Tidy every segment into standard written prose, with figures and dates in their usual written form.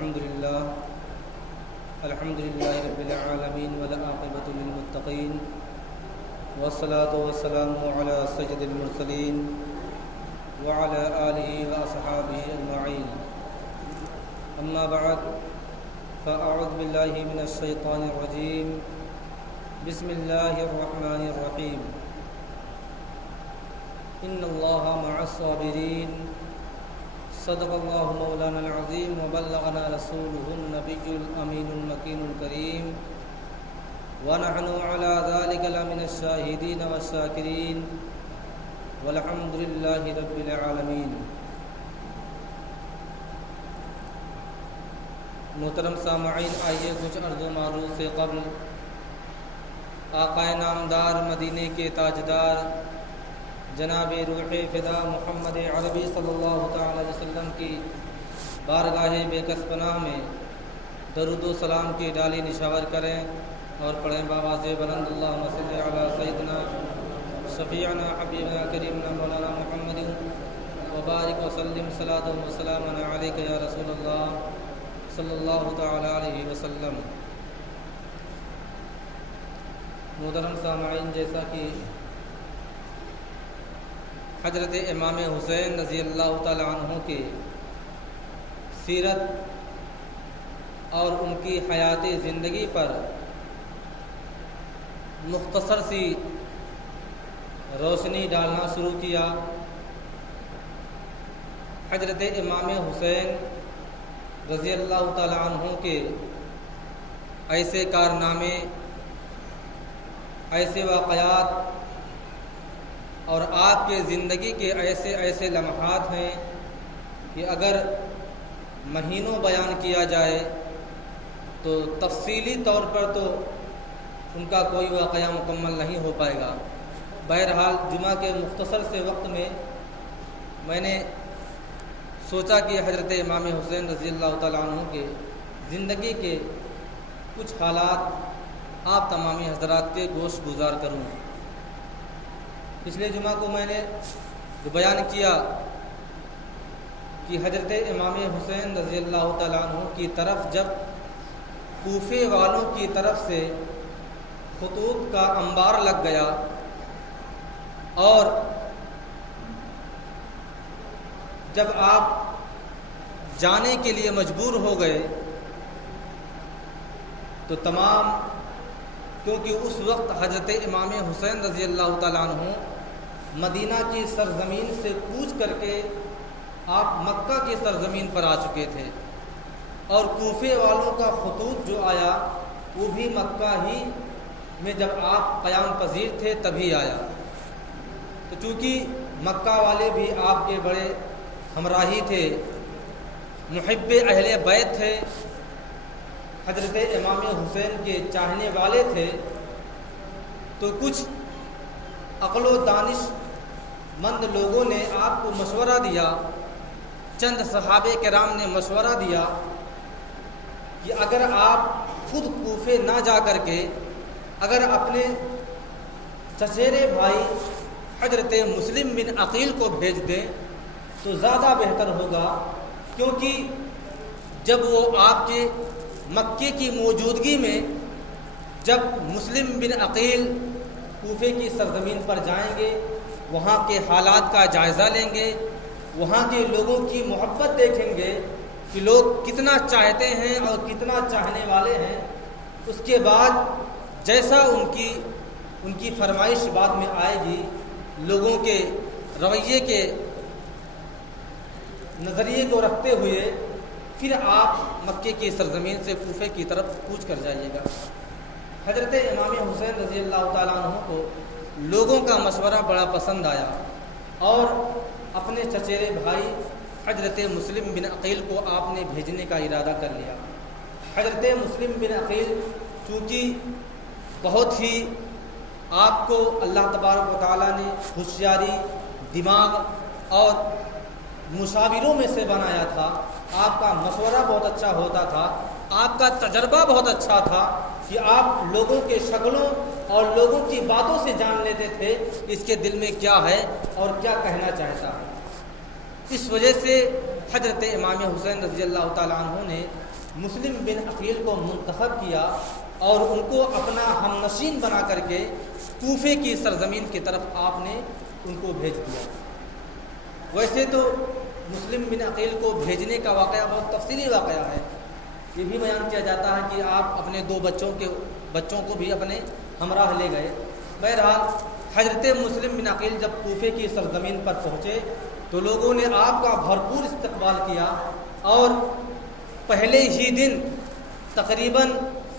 الحمد لله رب العالمين والعاقبة للمتقين والصلاة والسلام على سيد المرسلين وعلى آله وأصحابه أجمعين. أما بعد فأعوذ بالله من الشيطان الرجيم. بسم الله الرحمن الرحيم. إن الله مع الصابرين. صدق الله مولانا العظيم وبلغنا رسوله النبي الأمين المكين الكريم ونحن على ذلك لمن الشاهدين والشاكرين والحمد لله رب العالمين. محترم سامعین، آئیے کچھ عرض و معروض سے قبل آقائے نامدار مدینے کے تاجدار جناب روح فدا محمد عربی صلی اللہ تعالی علیہ وسلم کی بارگاہ بے کس پناہ میں درود و سلام کی ڈالی نشاور کریں اور پڑھیں بآواز بلند اللہم صلی علی سیدنا شفیعنا حبیبنا کریمنا مولانا محمد وبارک وسلم صلاۃ و سلام علیک یا رسول اللہ صلی اللہ تعالی علیہ وسلم. محترم سامعین، جیسا کہ حضرت امام حسین رضی اللہ تعالی عنہ کے سیرت اور ان کی حیات زندگی پر مختصر سی روشنی ڈالنا شروع کیا. حضرت امام حسین رضی اللہ تعالی عنہ کے ایسے کارنامے، ایسے واقعات اور آپ کے زندگی کے ایسے لمحات ہیں کہ اگر مہینوں بیان کیا جائے تو تفصیلی طور پر تو ان کا کوئی واقعہ مکمل نہیں ہو پائے گا. بہرحال جمعہ کے مختصر سے وقت میں نے سوچا کہ حضرت امام حسین رضی اللہ تعالیٰ عنہ کے زندگی کے کچھ حالات آپ تمامی حضرات کے گوش گزار کروں. پچھلے جمعہ کو میں نے بیان کیا کہ حضرت امام حسین رضی اللہ تعالیٰ عنہ کی طرف جب کوفے والوں کی طرف سے خطوط کا انبار لگ گیا اور جب آپ جانے کے لیے مجبور ہو گئے تو تمام، کیونکہ اس وقت حضرت امام حسین رضی اللہ تعالیٰ عنہ مدینہ کی سرزمین سے کوچ کر کے آپ مکہ کی سرزمین پر آ چکے تھے اور کوفے والوں کا خطوط جو آیا وہ بھی مکہ ہی میں جب آپ قیام پذیر تھے تبھی آیا. تو چونکہ مکہ والے بھی آپ کے بڑے ہمراہی تھے، محب اہل بیت تھے، حضرت امام حسین کے چاہنے والے تھے، تو کچھ عقل و دانش مند لوگوں نے آپ کو مشورہ دیا، چند صحابہ کرام نے مشورہ دیا کہ اگر آپ خود کوفے نہ جا کر کے اگر اپنے چچیرے بھائی حضرت مسلم بن عقیل کو بھیج دیں تو زیادہ بہتر ہوگا، کیونکہ جب وہ آپ کے مکے کی موجودگی میں جب مسلم بن عقیل کوفے کی سرزمین پر جائیں گے، وہاں کے حالات کا جائزہ لیں گے، وہاں کے لوگوں کی محبت دیکھیں گے کہ لوگ کتنا چاہتے ہیں اور کتنا چاہنے والے ہیں. اس کے بعد جیسا ان کی فرمائش بعد میں آئے گی، لوگوں کے رویے کے نظریے کو رکھتے ہوئے پھر آپ مکے کی سرزمین سے کوفے کی طرف کوچ کر جائیے گا. حضرت امام حسین رضی اللہ تعالیٰ عنہ کو لوگوں کا مشورہ بڑا پسند آیا اور اپنے چچیرے بھائی حضرت مسلم بن عقیل کو آپ نے بھیجنے کا ارادہ کر لیا. حضرت مسلم بن عقیل چونکہ بہت ہی آپ کو اللہ تبارک و تعالیٰ نے ہوشیاری، دماغ اور مشاوروں میں سے بنایا تھا، آپ کا مشورہ بہت اچھا ہوتا تھا، آپ کا تجربہ بہت اچھا تھا کہ آپ لوگوں کے شکلوں اور لوگوں کی باتوں سے جان لیتے تھے اس کے دل میں کیا ہے اور کیا کہنا چاہتا ہے. اس وجہ سے حضرت امام حسین رضی اللہ تعالیٰ عنہ نے مسلم بن عقیل کو منتخب کیا اور ان کو اپنا ہم نشین بنا کر کے کوفے کی سرزمین کی طرف آپ نے ان کو بھیج دیا۔ ویسے تو مسلم بن عقیل کو بھیجنے کا واقعہ بہت تفصیلی واقعہ ہے، یہ بھی بیان کیا جاتا ہے کہ آپ اپنے 2 بچوں کو بھی اپنے ہمراہ لے گئے۔ بہرحال حضرت مسلم بن عقیل جب کوفے کی سرزمین پر پہنچے تو لوگوں نے آپ کا بھرپور استقبال کیا اور پہلے ہی دن تقریباً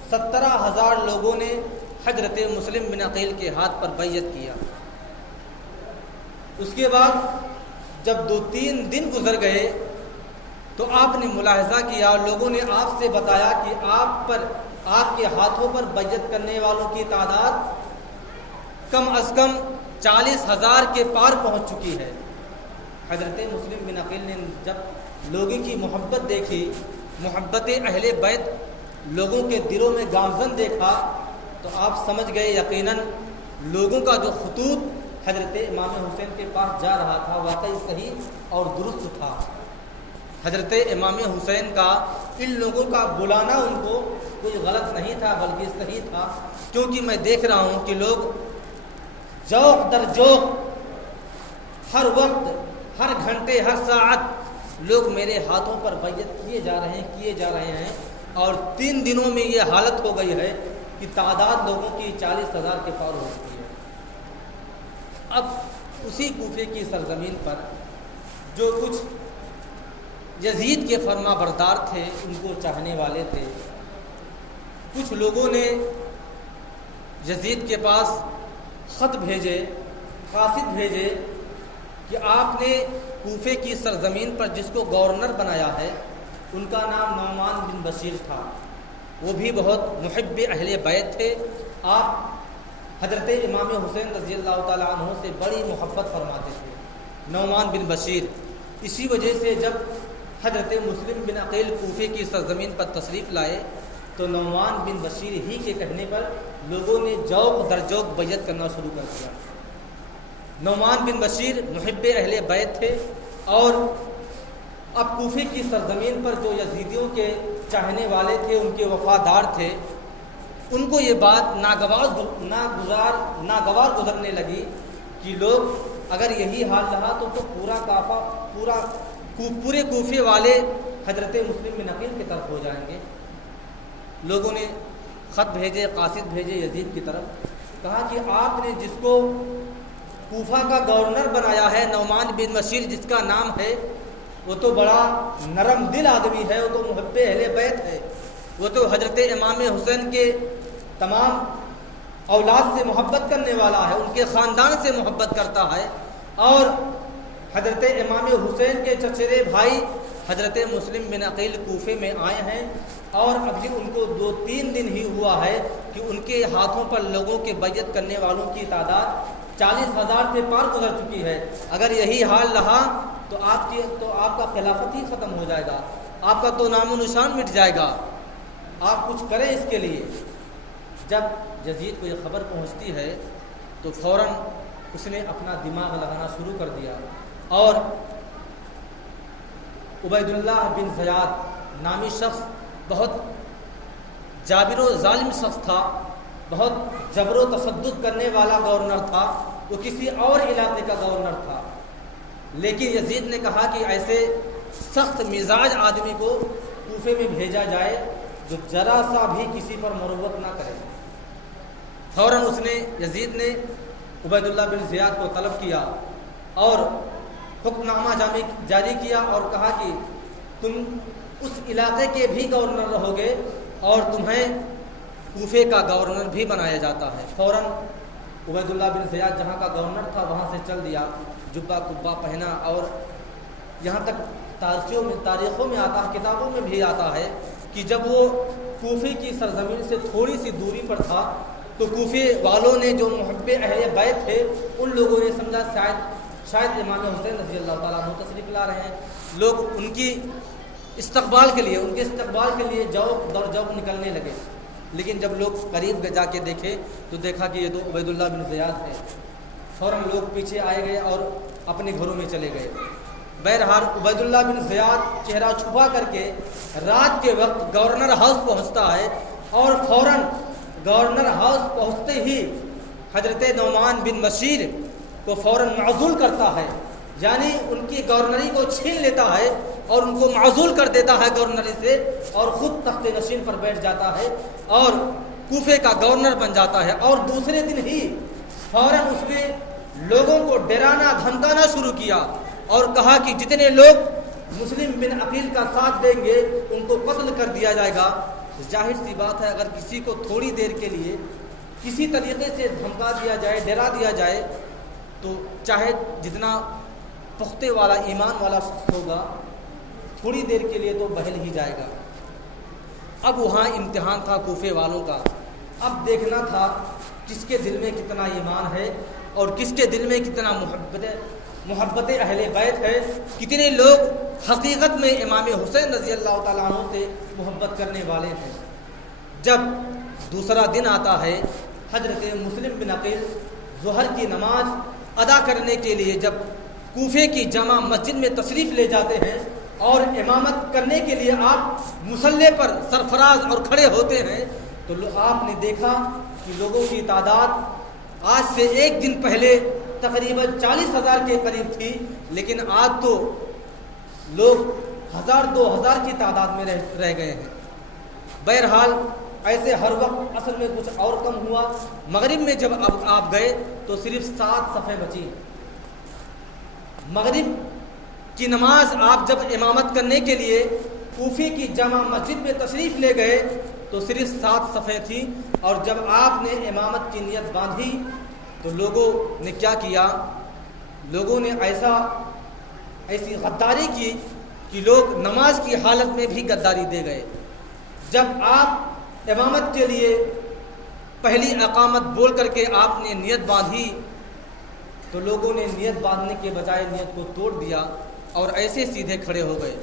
17,000 لوگوں نے حضرت مسلم بن عقیل کے ہاتھ پر بیعت کیا۔ اس کے بعد جب 2-3 دن گزر گئے تو آپ نے ملاحظہ کیا اور لوگوں نے آپ سے بتایا کہ آپ کے ہاتھوں پر بیعت کرنے والوں کی تعداد کم از کم 40,000 کے پار پہنچ چکی ہے۔ حضرت مسلم بن عقیل نے جب لوگوں کی محبت دیکھی، محبت اہل بیت لوگوں کے دلوں میں گامزن دیکھا، تو آپ سمجھ گئے یقیناً لوگوں کا جو خطوط حضرت امام حسین کے پاس جا رہا تھا واقعی صحیح اور درست تھا۔ حضرت امام حسین کا ان لوگوں کا بلانا ان کو کوئی غلط نہیں تھا بلکہ صحیح تھا، کیونکہ میں دیکھ رہا ہوں کہ لوگ ذوق در ذوق ہر وقت، ہر گھنٹے، ہر ساعت لوگ میرے ہاتھوں پر بیعت کیے جا رہے ہیں اور 3 دنوں میں یہ حالت ہو گئی ہے کہ تعداد لوگوں کی 40,000 کے پار ہو چکی ہے۔ اب اسی کوفے کی سرزمین پر جو کچھ یزید کے فرما بردار تھے، ان کو چاہنے والے تھے، کچھ لوگوں نے یزید کے پاس خط بھیجے، قاصد بھیجے کہ آپ نے کوفے کی سرزمین پر جس کو گورنر بنایا ہے ان کا نام نعمان بن بشیر تھا، وہ بھی بہت محب اہل بیت تھے، آپ حضرت امام حسین رضی اللہ تعالیٰ عنہ سے بڑی محبت فرماتے تھے، نعمان بن بشیر۔ اسی وجہ سے جب حضرت مسلم بن عقیل کوفے کی سرزمین پر تشریف لائے تو نعمان بن بشیر ہی کے کہنے پر لوگوں نے ذوق در ذوق بیعت کرنا شروع کر دیا۔ نعمان بن بشیر محب اہل بیت تھے اور اب کوفے کی سرزمین پر جو یزیدیوں کے چاہنے والے تھے، ان کے وفادار تھے، ان کو یہ بات ناگوار گزرنے لگی کہ لوگ اگر یہی حال رہا تو پورے کوفے والے حضرت مسلم بن عقیل کی طرف ہو جائیں گے۔ لوگوں نے خط بھیجے، قاصد بھیجے یزید کی طرف، کہا کہ آپ نے جس کو کوفہ کا گورنر بنایا ہے، نعمان بن بشیر جس کا نام ہے، وہ تو بڑا نرم دل آدمی ہے، وہ تو محب اہل بیت ہے، وہ تو حضرت امام حسین کے تمام اولاد سے محبت کرنے والا ہے، ان کے خاندان سے محبت کرتا ہے، اور حضرت امام حسین کے چچیرے بھائی حضرت مسلم بن عقیل کوفے میں آئے ہیں اور ابھی ان کو 2-3 دن ہی ہوا ہے کہ ان کے ہاتھوں پر لوگوں کے بیعت کرنے والوں کی تعداد 40,000 سے پار گزر چکی ہے۔ اگر یہی حال رہا تو آپ کا خلافت ہی ختم ہو جائے گا، آپ کا تو نام و نشان مٹ جائے گا، آپ کچھ کریں اس کے لیے۔ جب یزید کو یہ خبر پہنچتی ہے تو فوراً اس نے اپنا دماغ لگانا شروع کر دیا اور عبید اللہ بن زیاد نامی شخص بہت جابر و ظالم شخص تھا، بہت جبر و تشدد کرنے والا گورنر تھا، وہ کسی اور علاقے کا گورنر تھا، لیکن یزید نے کہا کہ ایسے سخت مزاج آدمی کو کوفے میں بھیجا جائے جو ذرا سا بھی کسی پر مروت نہ کرے۔ فوراً یزید نے عبید اللہ بن زیاد کو طلب کیا اور حکم نامہ جاری کیا اور کہا کہ تم اس علاقے کے بھی گورنر رہو گے اور تمہیں کوفے کا گورنر بھی بنایا جاتا ہے۔ فوراً عبید اللہ بن زیاد جہاں کا گورنر تھا وہاں سے چل دیا، جبہ کبا پہنا، اور یہاں تک تاریخوں میں آتا ہے، کتابوں میں بھی آتا ہے کہ جب وہ کوفے کی سرزمین سے تھوڑی سی دوری پر تھا تو کوفے والوں نے جو محب اہل بیت تھے ان لوگوں نے سمجھا شاید امام حسین رضی اللہ تعالیٰ عنہ تشریف لا رہے ہیں، لوگ ان کے استقبال کے لیے جوق در جوق نکلنے لگے، لیکن جب لوگ قریب جا کے دیکھے تو دیکھا کہ یہ تو عبید اللہ بن زیاد ہے۔ فوراً لوگ پیچھے آئے گئے اور اپنے گھروں میں چلے گئے۔ بہرحال عبید اللہ بن زیاد چہرہ چھپا کر کے رات کے وقت گورنر ہاؤس پہنچتا ہے، اور فوراً گورنر ہاؤس پہنچتے ہی حضرت نعمان بن بشیر کو فوراً معزول کرتا ہے، یعنی ان کی گورنری کو چھین لیتا ہے اور ان کو معزول کر دیتا ہے گورنری سے، اور خود تخت نشین پر بیٹھ جاتا ہے اور کوفے کا گورنر بن جاتا ہے۔ اور دوسرے دن ہی فوراً اس نے لوگوں کو ڈرانا دھمکانا شروع کیا اور کہا کہ جتنے لوگ مسلم بن عقیل کا ساتھ دیں گے ان کو قتل کر دیا جائے گا۔ ظاہر سی بات ہے، اگر کسی کو تھوڑی دیر کے لیے کسی طریقے سے دھمکا دیا جائے، ڈرا دیا جائے، تو چاہے جتنا پختے والا ایمان والا شخص ہوگا، تھوڑی دیر کے لیے تو بہل ہی جائے گا۔ اب وہاں امتحان تھا کوفے والوں کا، اب دیکھنا تھا کس کے دل میں کتنا ایمان ہے اور کس کے دل میں کتنا محبت اہل بیت ہے، کتنے لوگ حقیقت میں امام حسین رضی اللہ تعالیٰ عنہ سے محبت کرنے والے ہیں۔ جب دوسرا دن آتا ہے، حضرت مسلم بن عقیل ظہر کی نماز ادا کرنے کے لیے جب کوفے کی جامع مسجد میں تشریف لے جاتے ہیں اور امامت کرنے کے لیے آپ مصلی پر سرفراز اور کھڑے ہوتے ہیں، تو آپ نے دیکھا کہ لوگوں کی تعداد آج سے ایک دن پہلے تقریباً 40,000 کے قریب تھی، لیکن آج تو لوگ 1,000-2,000 کی تعداد میں رہ گئے ہیں۔ بہرحال ایسے ہر وقت اصل میں کچھ اور کم ہوا۔ مغرب میں جب اب آپ گئے تو صرف 7 صفیں بچی۔ مغرب کی نماز آپ جب امامت کرنے کے لیے کوفے کی جامع مسجد میں تشریف لے گئے تو صرف 7 صفیں تھیں، اور جب آپ نے امامت کی نیت باندھی تو لوگوں نے کیا کیا؟ لوگوں نے ایسی غداری کی کہ لوگ نماز کی حالت میں بھی غداری دے گئے۔ جب آپ امامت کے لیے پہلی اقامت بول کر کے آپ نے نیت باندھی تو لوگوں نے نیت باندھنے کے بجائے نیت کو توڑ دیا اور ایسے سیدھے کھڑے ہو گئے۔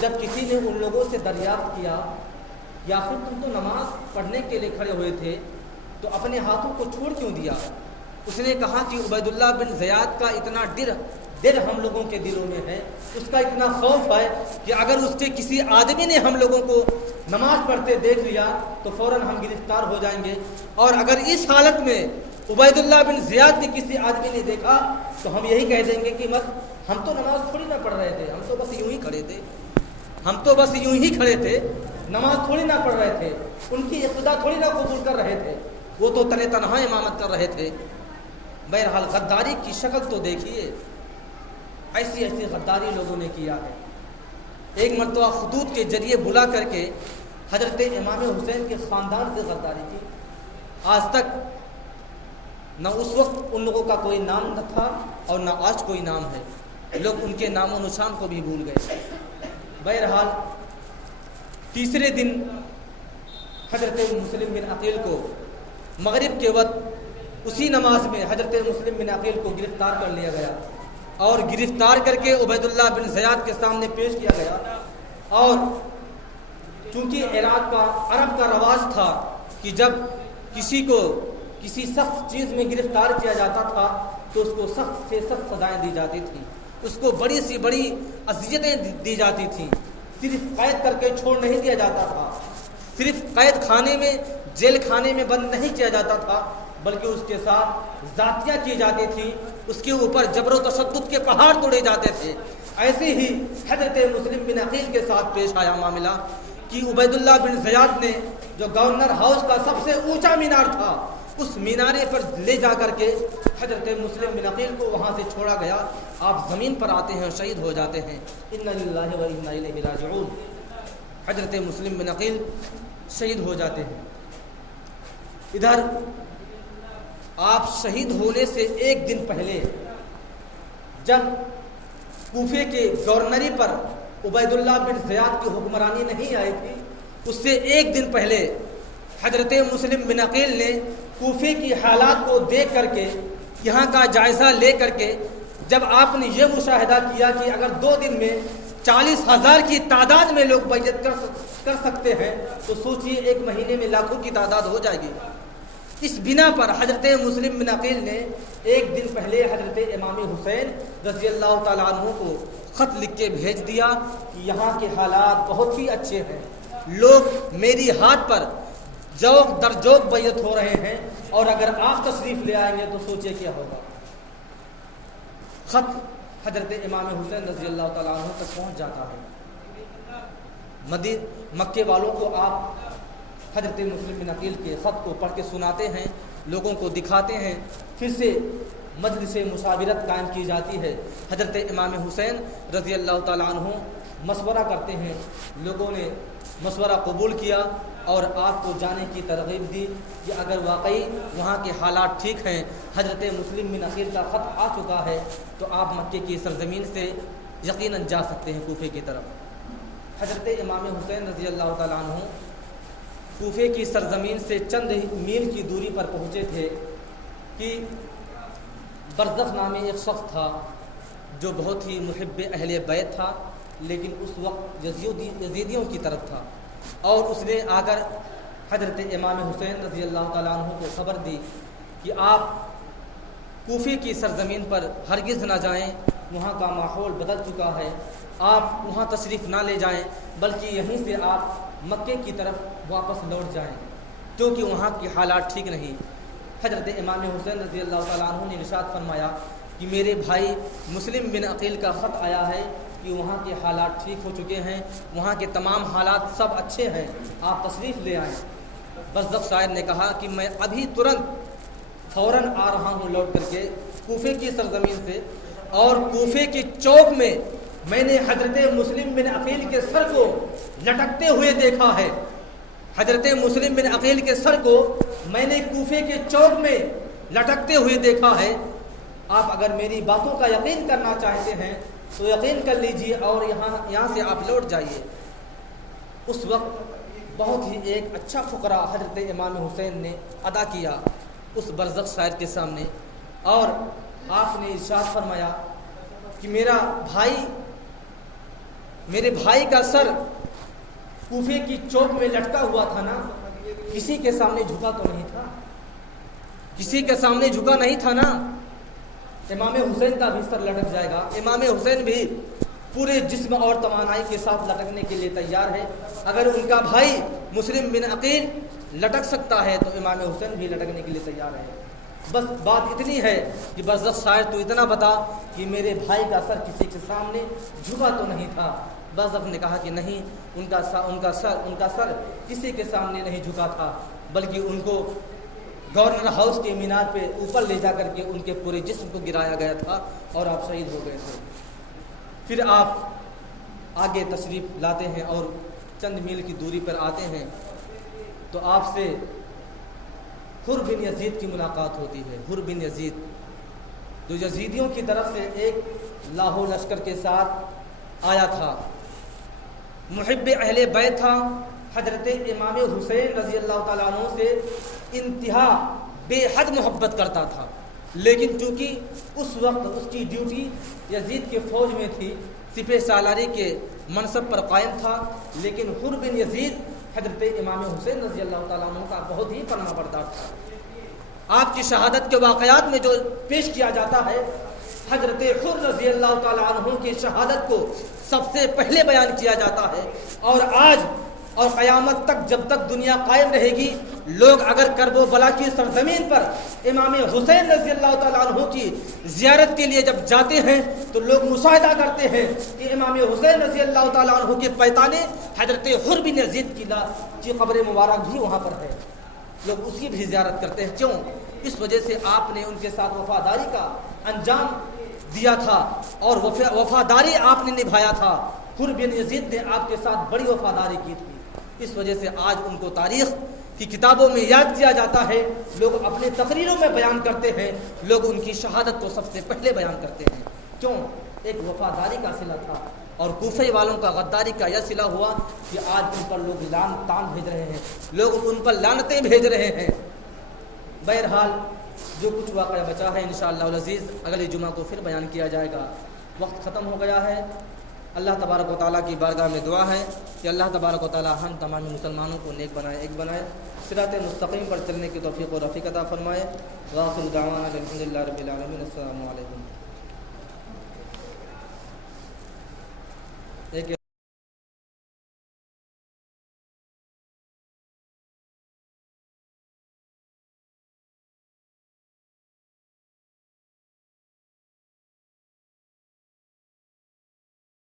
جب کسی نے ان لوگوں سے دریافت کیا، یا پھر تم تو نماز پڑھنے کے لیے کھڑے ہوئے تھے تو اپنے ہاتھوں کو چھوڑ کیوں دیا؟ اس نے کہا کہ عبید اللہ بن زیاد کا اتنا ڈر ہم لوگوں کے دلوں میں ہے، اس کا اتنا خوف ہے کہ اگر اس کے کسی آدمی نے ہم لوگوں کو نماز پڑھتے دیکھ لیا تو فوراً ہم گرفتار ہو جائیں گے، اور اگر اس حالت میں عبید اللہ بن زیاد کے کسی آدمی نے دیکھا تو ہم یہی کہہ دیں گے کہ ہم تو نماز تھوڑی نہ پڑھ رہے تھے، ہم تو بس یوں ہی کھڑے تھے، نماز تھوڑی نہ پڑھ رہے تھے، ان کی اقتدا تھوڑی نہ قبول کر رہے تھے، وہ تو تنہا تنہا امامت کر رہے تھے۔ بہرحال غداری کی شکل تو دیکھیے، ایسی غداری لوگوں نے کیا ہے۔ ایک مرتبہ خطوط کے ذریعے بلا کر کے حضرت امام حسین کے خاندان سے غداری کی۔ آج تک نہ اس وقت ان لوگوں کا کوئی نام نہ تھا اور نہ آج کوئی نام ہے، لوگ ان کے نام و نشان کو بھی بھول گئے۔ بہرحال تیسرے دن حضرت مسلم بن عقیل کو مغرب کے وقت اسی نماز میں حضرت مسلم بن عقیل کو گرفتار کر لیا گیا، اور گرفتار کر کے عبید اللہ بن زیاد کے سامنے پیش کیا گیا۔ اور چونکہ عرب کا رواج تھا کہ جب کسی کو کسی سخت چیز میں گرفتار کیا جاتا تھا تو اس کو سخت سے سخت سزائیں دی جاتی تھیں، اس کو بڑی سی بڑی اذیتیں دی جاتی تھیں، صرف قید کر کے چھوڑ نہیں دیا جاتا تھا، صرف قید خانے میں جیل خانے میں بند نہیں کیا جاتا تھا، بلکہ اس کے ساتھ ذاتیاں کی جاتی تھیں، اس کے اوپر جبر و تشدد کے پہاڑ توڑے جاتے تھے۔ ایسے ہی حضرت مسلم بن عقیل کے ساتھ پیش آیا معاملہ کہ عبید اللہ بن زیاد نے جو گورنر ہاؤس کا سب سے اونچا مینار تھا اس مینارے پر لے جا کر کے حضرت مسلم بن عقیل کو وہاں سے چھوڑا گیا۔ آپ زمین پر آتے ہیں اور شہید ہو جاتے ہیں۔ انا للہ و انا الیہ راجعون۔ حضرت مسلم بن عقیل شہید ہو جاتے ہیں۔ ادھر آپ شہید ہونے سے ایک دن پہلے جب کوفے کے گورنری پر عبید اللہ بن زیاد کی حکمرانی نہیں آئی تھی، اس سے ایک دن پہلے حضرت مسلم بن عقیل نے کوفے کی حالات کو دیکھ کر کے، یہاں کا جائزہ لے کر کے، جب آپ نے یہ مشاہدہ کیا کہ اگر 2 دن میں 40,000 کی تعداد میں لوگ بیعت کر سکتے ہیں تو سوچئے 1 مہینے میں لاکھوں کی تعداد ہو جائے گی۔ اس بنا پر حضرت مسلم بن عقیل نے ایک دن پہلے حضرت امام حسین رضی اللہ تعالیٰ عنہ کو خط لکھ کے بھیج دیا کہ یہاں کے حالات بہت ہی اچھے ہیں، لوگ میری ہاتھ پر جوق در جوق بیعت ہو رہے ہیں، اور اگر آپ تشریف لے آئیں گے تو سوچے کیا ہوگا۔ خط حضرت امام حسین رضی اللہ تعالیٰ عنہ تک پہنچ جاتا ہے۔ مکے والوں کو آپ حضرت مسلم بن عقیل کے خط کو پڑھ کے سناتے ہیں، لوگوں کو دکھاتے ہیں، پھر سے مجلس مشاورت قائم کی جاتی ہے۔ حضرت امام حسین رضی اللہ تعالیٰ عنہ مشورہ کرتے ہیں، لوگوں نے مشورہ قبول کیا اور آپ کو جانے کی ترغیب دی کہ اگر واقعی وہاں کے حالات ٹھیک ہیں، حضرت مسلم بن عقیل کا خط آ چکا ہے، تو آپ مکے کی سرزمین سے یقیناً جا سکتے ہیں کوفے کی طرف۔ حضرت امام حسین رضی اللہ تعالیٰ عنہ کوفے کی سرزمین سے چند میل کی دوری پر پہنچے تھے کہ برزخ نامی ایک شخص تھا جو بہت ہی محب اہل بیت تھا، لیکن اس وقت یزیدیوں کی طرف تھا، اور اس نے آ کر حضرت امام حسین رضی اللہ تعالیٰ عنہ کو خبر دی کہ آپ کوفے کی سرزمین پر ہرگز نہ جائیں، وہاں کا ماحول بدل چکا ہے، آپ وہاں تشریف نہ لے جائیں، بلکہ یہیں سے آپ مکے کی طرف واپس لوٹ جائیں، کیونکہ وہاں کے حالات ٹھیک نہیں۔ حضرت امام حسین رضی اللہ تعالیٰ عنہ نے ارشاد فرمایا کہ میرے بھائی مسلم بن عقیل کا خط آیا ہے کہ وہاں کے حالات ٹھیک ہو چکے ہیں، وہاں کے تمام حالات سب اچھے ہیں، آپ تشریف لے آئیں۔ برزخ شاعر نے کہا کہ میں ابھی ترنت فوراً آ رہا ہوں لوٹ کر کے کوفے کی سرزمین سے، اور کوفے کی چوک میں نے حضرت مسلم بن عقیل کے سر کو لٹکتے ہوئے دیکھا ہے۔ حضرت مسلم بن عقیل کے سر کو میں نے کوفے کے چوک میں لٹکتے ہوئے دیکھا ہے۔ آپ اگر میری باتوں کا یقین کرنا چاہتے ہیں تو یقین کر لیجئے اور یہاں سے آپ لوٹ جائیے۔ اس وقت بہت ہی ایک اچھا فقرہ حضرت امام حسین نے ادا کیا اس برزخ شاعر کے سامنے، اور آپ نے ارشاد فرمایا کہ میرے بھائی کا سر کوفے کی چوک میں لٹکا ہوا تھا نا، کسی کے سامنے جھکا تو نہیں تھا، کسی کے سامنے جھکا نہیں تھا نا۔ امام حسین کا بھی سر لٹک جائے گا، امام حسین بھی پورے جسم اور توانائی کے ساتھ لٹکنے کے لیے تیار ہے۔ اگر ان کا بھائی مسلم بن عقیل لٹک سکتا ہے تو امام حسین بھی لٹکنے کے لیے تیار ہے۔ بس بات اتنی ہے کہ برزخ شاعر تو اتنا بتا کہ میرے بھائی کا سر کسی کے سامنے جھکا تو نہیں تھا۔ برزخ نے کہا کہ نہیں، ان کا سر کسی کے سامنے نہیں جھکا تھا، بلکہ ان کو گورنر ہاؤس کے مینار پہ اوپر لے جا کر کے ان کے پورے جسم کو گرایا گیا تھا اور آپ شہید ہو گئے تھے۔ پھر آپ آگے تشریف لاتے ہیں اور چند میل کی دوری پر آتے ہیں تو آپ سے حر بن یزید کی ملاقات ہوتی ہے۔ حر بن یزید جو یزیدیوں کی طرف سے ایک لاہور لشکر کے ساتھ آیا تھا، محب اہل بیت تھا، حضرت امام حسین رضی اللہ تعالیٰ عنہ سے انتہا بے حد محبت کرتا تھا، لیکن چونکہ اس وقت اس کی ڈیوٹی یزید کے فوج میں تھی، سپہ سالاری کے منصب پر قائم تھا، لیکن حر بن یزید حضرت امام حسین رضی اللہ تعالیٰ عنہ کا بہت ہی فرما بردار تھا۔ آپ کی شہادت کے واقعات میں جو پیش کیا جاتا ہے، حضرت حر رضی اللہ تعالیٰ عنہ کی شہادت کو سب سے پہلے بیان کیا جاتا ہے، اور آج اور قیامت تک جب تک دنیا قائم رہے گی، لوگ اگر کرب و بلا کی سرزمین پر امام حسین رضی اللہ تعالیٰ عنہ کی زیارت کے لیے جب جاتے ہیں تو لوگ مشاہدہ کرتے ہیں کہ امام حسین رضی اللہ تعالیٰ عنہ کے پیتانے حضرت حر بن یزید کی قبر مبارک بھی وہاں پر ہے، لوگ اس کی بھی زیارت کرتے ہیں۔ کیوں؟ اس وجہ سے آپ نے ان کے ساتھ وفاداری کا انجام دیا تھا اور وفاداری آپ نے نبھایا تھا۔ حر بن یزید نے آپ کے ساتھ بڑی وفاداری کی تھی، اس وجہ سے آج ان کو تاریخ کی کتابوں میں یاد کیا جاتا ہے، لوگ اپنے تقریروں میں بیان کرتے ہیں، لوگ ان کی شہادت کو سب سے پہلے بیان کرتے ہیں۔ کیوں؟ ایک وفاداری کا صلہ تھا، اور کوفے والوں کا غداری کا یہ صلہ ہوا کہ آج ان پر لوگ تان بھیج رہے ہیں، لوگ ان پر لعنتیں بھیج رہے ہیں۔ بہرحال جو کچھ واقعہ بچا ہے انشاءاللہ العزیز اگلے جمعہ کو پھر بیان کیا جائے گا۔ وقت ختم ہو گیا ہے، اللہ تبارک و تعالیٰ کی بارگاہ میں دعا ہے کہ اللہ تبارک و تعالیٰ ہم تمام مسلمانوں کو نیک بنائے، ایک بنائے، صراط مستقیم پر چلنے کی توفیق و رفیق عطا فرمائے۔ وآخر دعوانا الحمد للہ رب العالمین۔ السلام علیکم۔